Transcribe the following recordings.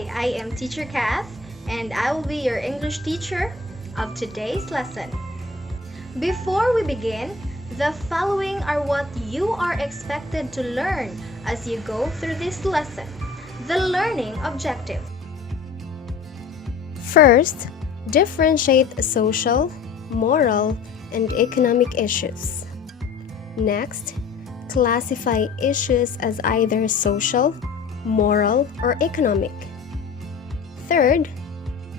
Hi, I am Teacher Kath, and I will be your English teacher of today's lesson. Before we begin, the following are what you are expected to learn as you go through this lesson. The learning objective. First, differentiate social, moral, and economic issues. Next, classify issues as either social, moral, or economic. Third,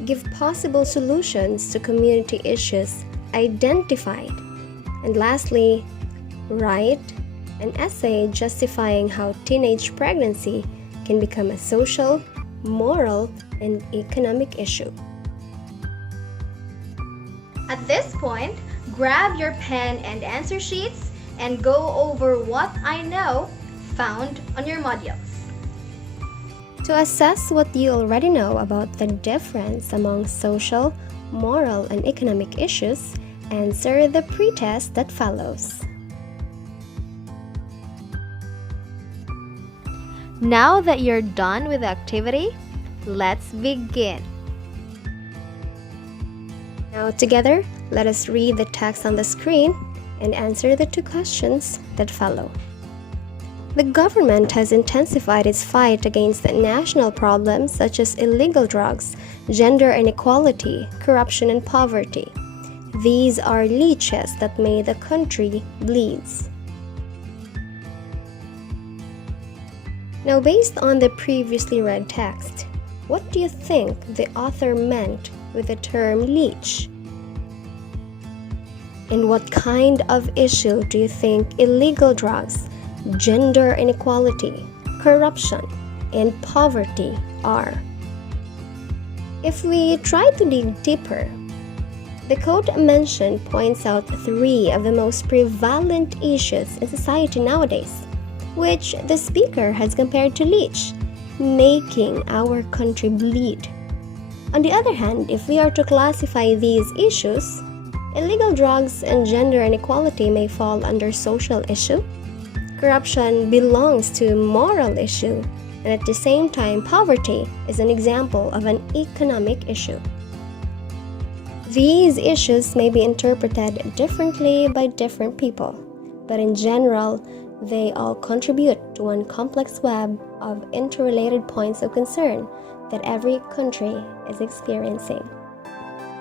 give possible solutions to community issues identified. And lastly, write an essay justifying how teenage pregnancy can become a social, moral, and economic issue. At this point, grab your pen and answer sheets and go over what I know found on your modules. To assess what you already know about the difference among social, moral, and economic issues, answer the pretest that follows. Now that you're done with the activity, let's begin. Now together, let us read the text on the screen and answer the two questions that follow. The government has intensified its fight against national problems such as illegal drugs, gender inequality, corruption, and poverty. These are leeches that made the country bleeds. Now, based on the previously read text, what do you think the author meant with the term leech? And what kind of issue do you think illegal drugs, gender inequality, corruption, and poverty are? If we try to dig deeper, the quote mentioned points out three of the most prevalent issues in society nowadays, which the speaker has compared to leech, making our country bleed. On the other hand, if we are to classify these issues, illegal drugs and gender inequality may fall under social issue, corruption belongs to moral issue, and at the same time, poverty is an example of an economic issue. These issues may be interpreted differently by different people, but in general, they all contribute to one complex web of interrelated points of concern that every country is experiencing.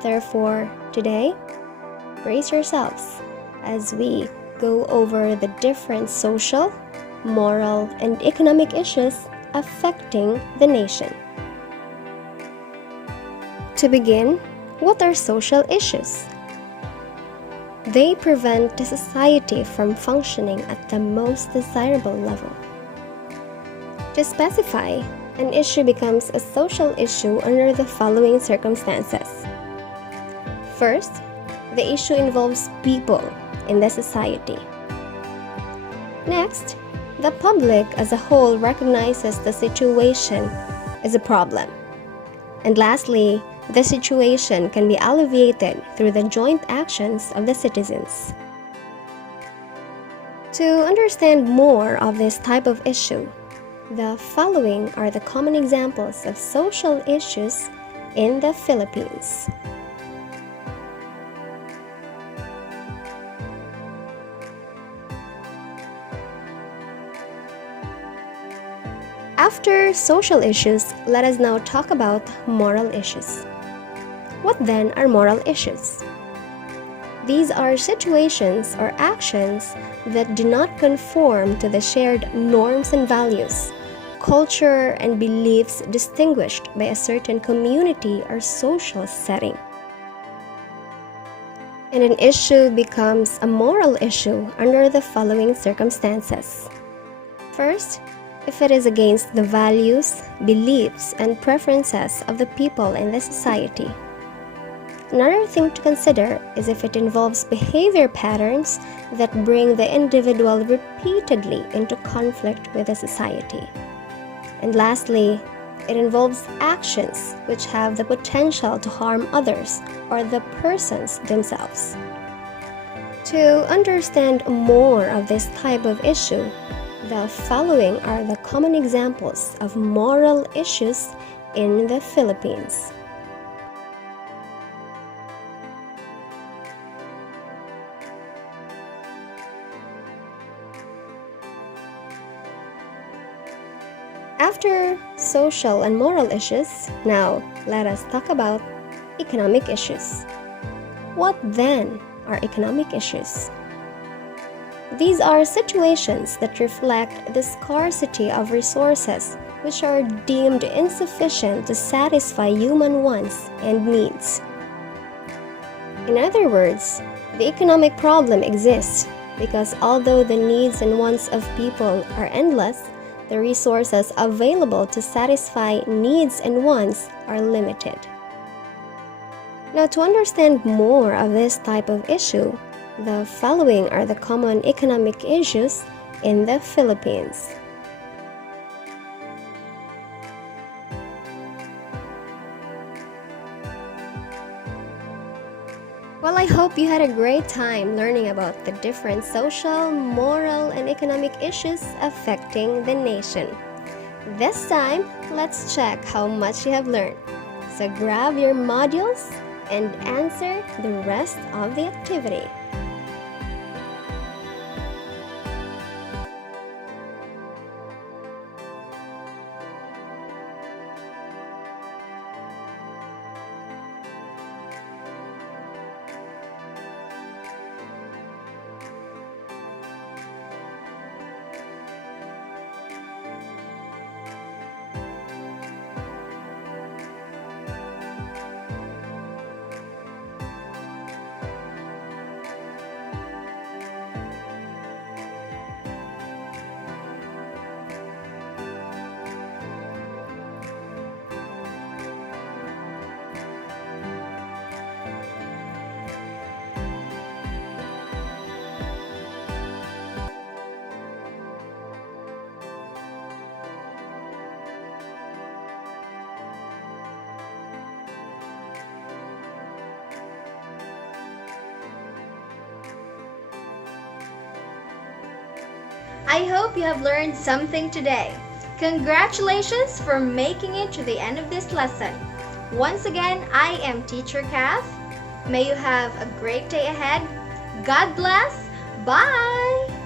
Therefore, today, brace yourselves as we go over the different social, moral, and economic issues affecting the nation. To begin, what are social issues? They prevent the society from functioning at the most desirable level. To specify, an issue becomes a social issue under the following circumstances. First, the issue involves people in the society. Next, the public as a whole recognizes the situation as a problem. And lastly, the situation can be alleviated through the joint actions of the citizens. To understand more of this type of issue, the following are the common examples of social issues in the Philippines. After social issues, let us now talk about moral issues. What then are moral issues? These are situations or actions that do not conform to the shared norms and values, culture, and beliefs distinguished by a certain community or social setting. And an issue becomes a moral issue under the following circumstances. First, if it is against the values, beliefs, and preferences of the people in the society. Another thing to consider is if it involves behavior patterns that bring the individual repeatedly into conflict with the society. And lastly, it involves actions which have the potential to harm others or the persons themselves. To understand more of this type of issue, the following are the common examples of moral issues in the Philippines. After social and moral issues, now let us talk about economic issues. What then are economic issues? These are situations that reflect the scarcity of resources which are deemed insufficient to satisfy human wants and needs. In other words, the economic problem exists because although the needs and wants of people are endless, the resources available to satisfy needs and wants are limited. Now, to understand more of this type of issue, the following are the common economic issues in the Philippines. Well, I hope you had a great time learning about the different social, moral, and economic issues affecting the nation. This time, let's check how much you have learned. So grab your modules and answer the rest of the activity. I hope you have learned something today. Congratulations for making it to the end of this lesson. Once again, I am Teacher Kath. May you have a great day ahead. God bless. Bye!